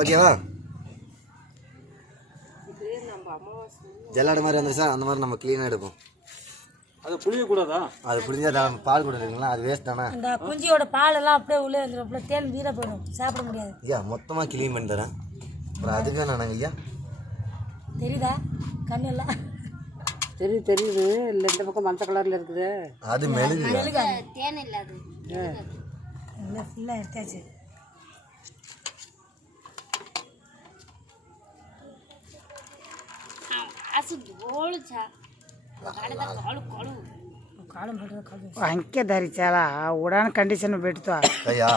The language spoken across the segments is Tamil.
ஓகேவா? ஜல்லாட மாதிரி வந்துச்சா அந்த மாதிரி நம்ம க்ளீனாக எடுப்போம். அது புளியக்கூடாதா? அது புளிஞ்சா பால் கொடுக்குறீங்களா, அது வேஸ்ட் தானே. இந்த குஞ்சியோட பாலெல்லாம் அப்படியே உள்ளே வந்துடும், தேன் வீர போயிடும், சாப்பிட முடியாது. ஐயா மொத்தமாக க்ளீன் பண்ணி தரேன். அப்புறம் அதுக்கு நாங்கள் ஐயா தெரியுதா கண்ணெல்லாம்? தெரியுது. இல்லை இந்த பக்கம் மஞ்சள் கலரில் இருக்குது. அது மெழுகு தேன் இல்லை, அது இல்லை ஃபுல்லாக எடுத்தாச்சு. अंके धरी चला उड़ान कंडीशन में बैठतो अया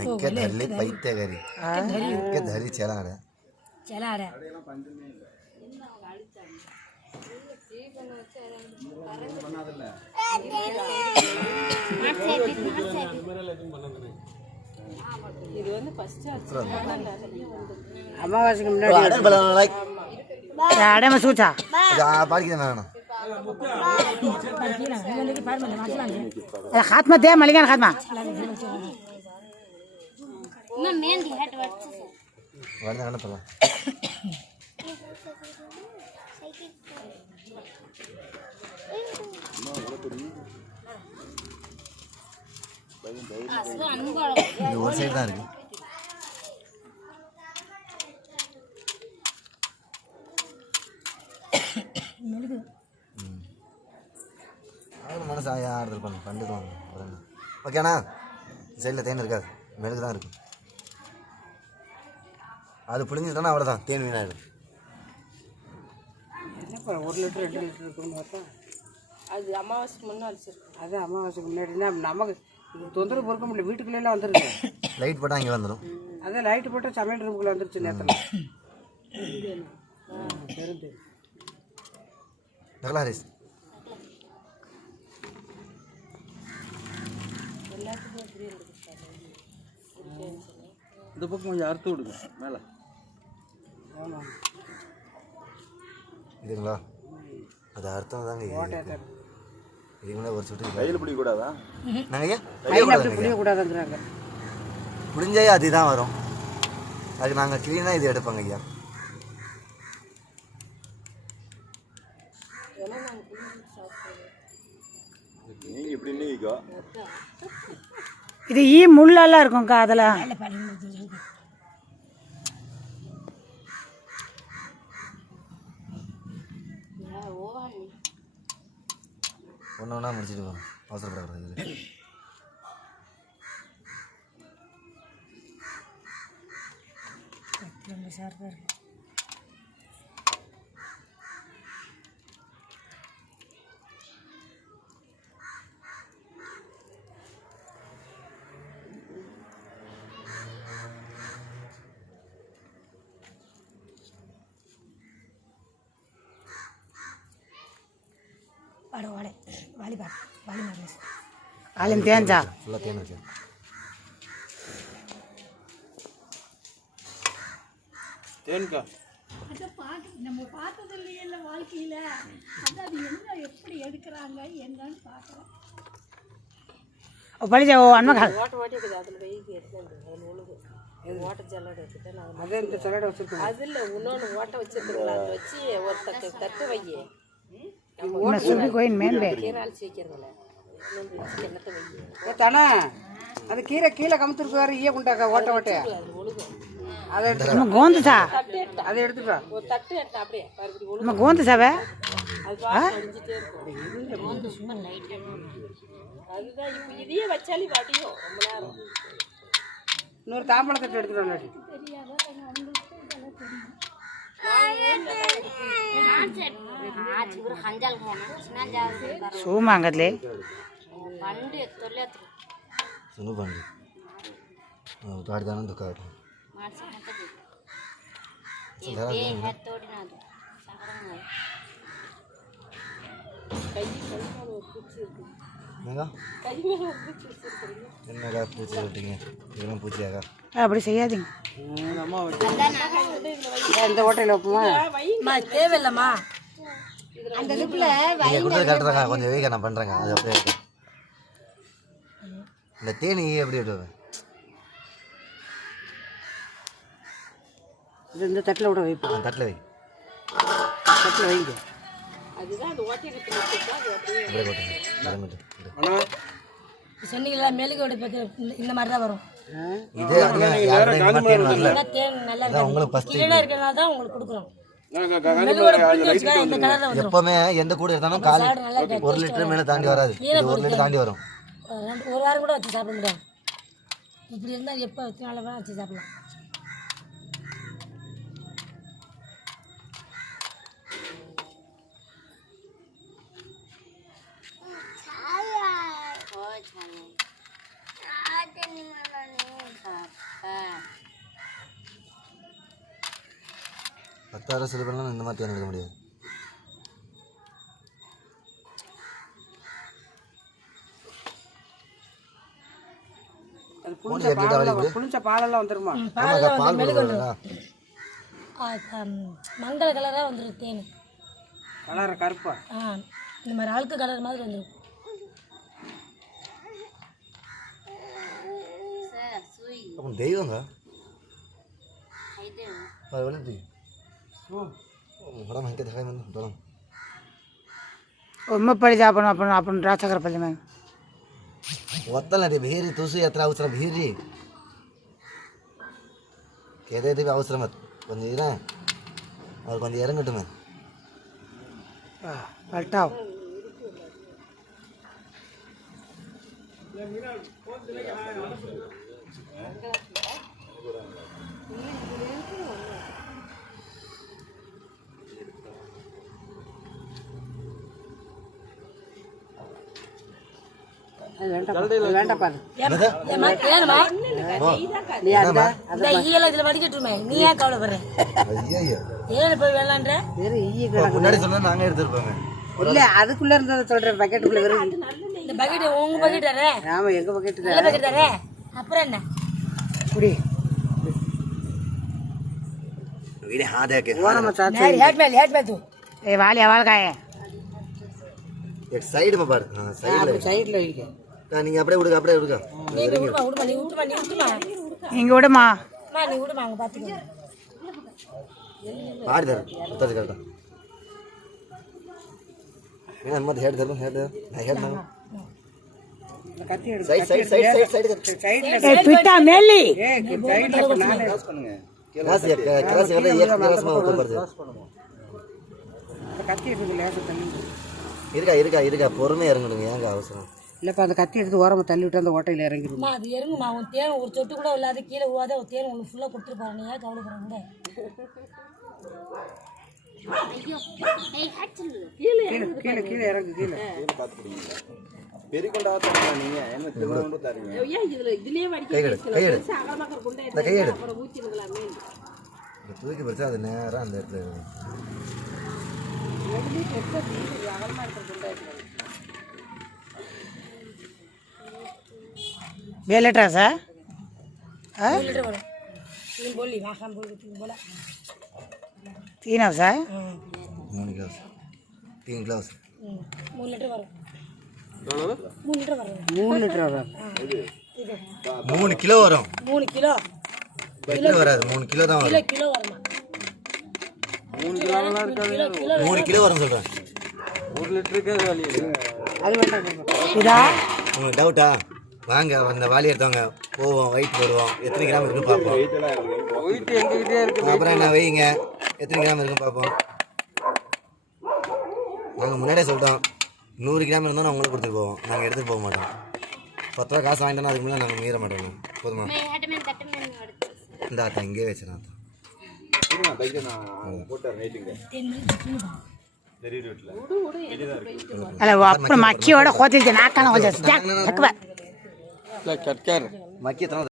अंके धरली पैते करी अंके धरी चला रे இது வந்து ஃபர்ஸ்ட் அமாவாசைக்கு முன்னாடி आड़े में सोचा हाथ में दे मलिकान हाथ में ஒரு சைடு தான் இருக்கு. மனசு ஆறுதல் பண்ணிட்டு வாங்க. ஓகேண்ணா? சைடில் தேன் இருக்காது, மெழுகு தான் இருக்கும். அது புளிஞ்சிட்டானா அவ்வளோதான், தேன் வீணாயிடும். 1 லிட்டர் 2 லிட்டர் இருக்குன்னு பார்த்தா அது அமாவாசைக்கு முன்னாடி அடிச்சிருக்கோம். அது அமாவாசைக்கு முன்னாடினா நமக்கு தொந்தரவு பொறுக்க முடியல, வீட்டுக்குள்ளேலாம் வந்துடுது. லைட் போட்டால் இங்கே வந்துடும். அதான் லைட்டு போட்டால் சமையல் ரூமுக்குள்ளே வந்துருச்சு நேரத்தில். தெரிஞ்சு நகலாரிஸ் இந்த பக்கம் கொஞ்சம் அறுத்து விடுங்க மேலே. இதுங்களா? அது அர்த்தம் தாங்க. இதுங்களே ஒரு சுட்டு கையில் பிடிக்கக்கூடாதா? நாங்கள் பிடிக்கக்கூடாதுங்கிறாங்க. புளிஞ்சாயே அதுதான் வரும். அதுக்கு நாங்கள் க்ளீனாக இது எடுப்போங்க ஐயா. நீங்கள் இப்படி நீக்கோ இது ஈ முள்ளெல்லாம் இருக்கும்க்கா அதெல்லாம். ஒன்று ஒன்றா முடிச்சுட்டு போகணும், அவசரப்படாது. ஆளும் தேஞ்சா ஃபுல்லாக தேன் வச்சு தேன்கா நம்ம பார்த்தது இல்லையில வாழ்க்கையில். அதான் அது என்ன எப்படி எடுக்கிறாங்க என்னன்னு பார்க்குறோம். पड़ी जाओ अन्न खा वाटर वाटी के दादल वही गेट में है लोग वाटर जल्ला रहता है ना अदे इंत चलड़ वच्चिरुक्कु अदिल्ल उन्नोनु वाटर वच्चिरुक्कुला अद वच्ची और तट्टु वैये मैं सुबह कोई मेन बे कीराल सीकिरंगला இன்னொரு வச்சு என்னத்த வையே ஏ தனா அது கீரை கீழ கமுத்துறாரு ஈய குண்டாக்க ஓட்ட ஓட்ட அத எடுத்து நம்ம கோந்துசா அத எடுத்துடா ஒரு தட்டு எடுத்து அப்படியே மறுபடி ஒழுகு நம்ம கோந்துசாவே அது பாத்து அடிஞ்சிட்டே இருக்கும் கோந்து சும்மா லைட்டா அதுதான் இப்போ இதையே வச்சாலி வடியும் ரொம்ப நேரம் இன்னொரு தாம்பள தட்டு எடுத்துடா நாடி சூமாங்கத்லே పండు ఎత్తలేదు సును బండి గాడిదానం దుకాడు మార్చమంటది ఏ హెత్తోడినాదు సగరంగా கை கழுவால பூச்சி இருக்கு என்னங்க கை மேல பூச்சி இருக்கு என்னங்க பூச்சி சொல்றீங்க இதெல்லாம் பூச்சியாகா அப்படி செய்யாதீங்க அம்மா இந்த ஹோட்டல்ல போமா மா தேவையில்லம்மா அந்த இதுக்குள்ள நீங்கள் கொடுத்தது கரெக்டாக கொஞ்சம் வெயிக்க நான் பண்ணுறேங்க அது அப்படியே இருக்கு. இந்த தேனி எப்படி விடுவேன் இது இந்த தட்டில் விட வைப்போம். தட்டில் வை தட்டில் வைங்க. அதுதான் அந்த ஓட்டையை வச்சுட்டா அது அப்படியே அப்படியே போட்டுங்க இதை மட்டும். சொன்னீங்களா மெழுகோட பற்றி இந்த மாதிரி தான் வரும். இது யாரும் தேன் வரல ஏன்னா தேன் நல்லா அதான் உங்களுக்கு ஃபஸ்ட்டு கிளீனாக இருக்கிறனால தான் உங்களுக்கு கொடுக்குறோம். மெழுகோட புளிஞ்சு வச்சுக்கா இந்த கலரில் வந்துடும். எப்போவுமே எந்த கூட இருந்தாலும் கால் சாப்பிட நல்லா 1 லிட்டர் மேலே தாண்டி வராது. இது 1 லிட்டர் தாண்டி வரும். ஒரு வாரம் கூட வச்சு சாப்பிட முடியாது. இப்படி இருந்தால் எப்போ வச்சு நாள் வேணால் வச்சு சாப்பிடலாம். பத்தாயிரம் சில பேர்லாம் இந்த மாதிரி தேன் எடுக்க முடியாது. அது புளிச்ச பாலெல்லாம் வந்துருமா? ஆமாக்கா பால் கொடுக்குறா மங்கள கலராக வந்துடும் தேன். கலர் கருப்பா? இந்த மாதிரி அழுக்கு கலர் மாதிரி வந்துடும். அப்போ தெய்வங்க அது வளர்த்தி மேடம் ఇంకా దిखाई मैंने మేడం ఉమ్మపడి చేపను आपण రాచకరపల్లి మేము వత్తలండి భీరి తుసు ఎత్ర అవసరం భీరి ఏదైతే అవసరం కొంచెం ఇరా అది కొంచెం ఇరంగట్టు మేము పట్టావు வேண்டாப்பா இதில் வடிக்கட்டுமே. நீ ஏன் கவலைப்படுற? ஏன் போய் வேளாண்ற? முன்னாடி சொன்னா நாங்கள் எடுத்துருப்போங்க. இல்லை அதுக்குள்ளே இருந்ததை சொல்கிறேன். பக்கெட்டுக்குள்ளே வெறும் இந்த பக்கெட் உங்க பக்கெட் தானே? ஆமாம் எங்கள் பக்கெட்டு நல்ல பக்கெட் தானே? அப்புறம் என்ன குடி வீடு ஹாதேக்கு ஓரமாக சாச்சு हेट में तू ए वाली आवाज का है एक साइड में பாரு சைடில் வைக்க. நீங்க அப்படியே விடுங்க நீ விடுமா நீங்கள் விடுமா நீ விடுமா அவங்க பார்த்துக்கோ. பாடி தர உத்தரது கரெக்டா मैं मत हेड कर नहीं हेड ना கத்தி எடு. साइड பிட்டா மேலி क्लास वाला एक क्लास में ऊपर कर दे கத்தி எடுத்து லேசாக தள்ளி இருக்கா பொறுமையா இறங்கணுங்க ஏங்க அவசரம் இல்லைப்பா. அந்த கத்தி எடுத்து ஓரமாக தள்ளி விட்டு அந்த ஓட்டையில் இறங்கிடும். அது இறங்குமா உன் தேன் ஒரு சொட்டு கூட இல்லாத கீழே விழாத ஒரு தேன் ஒன்று ஃபுல்லாக கொடுத்துருப்பாரு. நீ ஏன் கவலைப்படுற கூட கீழே கீழே இறங்கு கீழே. இதுலயே கையெடு அகலமாக கொண்டே இந்த கையெடு அப்புறம் ஊற்றினுங்களாமே. தூக்கி பறிச்சா அது நேரம் அந்த இடத்துல बेलेटा सा 2 लीटर वரும். 3 बोली माखन बोल 3 बोला 3 सा 3 கிளாஸ் 3 கிளாஸ் 3 लीटर வரும். 3 लीटर வரும். 3 லிட்டர் வரும். இது 3 கிலோ வரும். 3 கிலோ கிலோ வராது 3 கிலோ தான் வரும். கிலோ வருமா? 3 கிலோ வரும் சொல்றேன். 1 லிட்டருக்கு அது வழி இல்லை. அது வேண்டாம் இதா உங்களுக்கு டவுட்டா வாங்க அந்த வாலி எடுத்தவங்க போவோம் வெயிட் போடுவோம் எத்தனை கிராம் இருக்குன்னு பார்ப்போம். போயிட்டு எங்ககிட்டே இருக்கு. அப்புறம் என்ன வைங்க எத்தனை கிராம் இருக்குன்னு பார்ப்போம். நாங்கள் முன்னாடியே சொல்லிட்டோம் 100 கிராம் இருந்தாலும் நான் உங்களுக்கு கொடுத்துட்டு போவோம். நாங்கள் எடுத்துகிட்டு போக மாட்டோம். 10 ரூபா காசு வாங்கிட்டோன்னா அதுக்கு முன்னாடி நாங்கள் மீற மாட்டோம். போதுமா இந்த ஆத்தா இங்கே வச்சுருந்தேன் ಅಲ್ಲ ಅಪ್ಪನ ಮಕ್ಕಿಯೋಡ ಹೋತಿದ್ದೆ ನಾಲ್ಕನ ಹೋದ ಕಟ್ಕಾರ மக்கி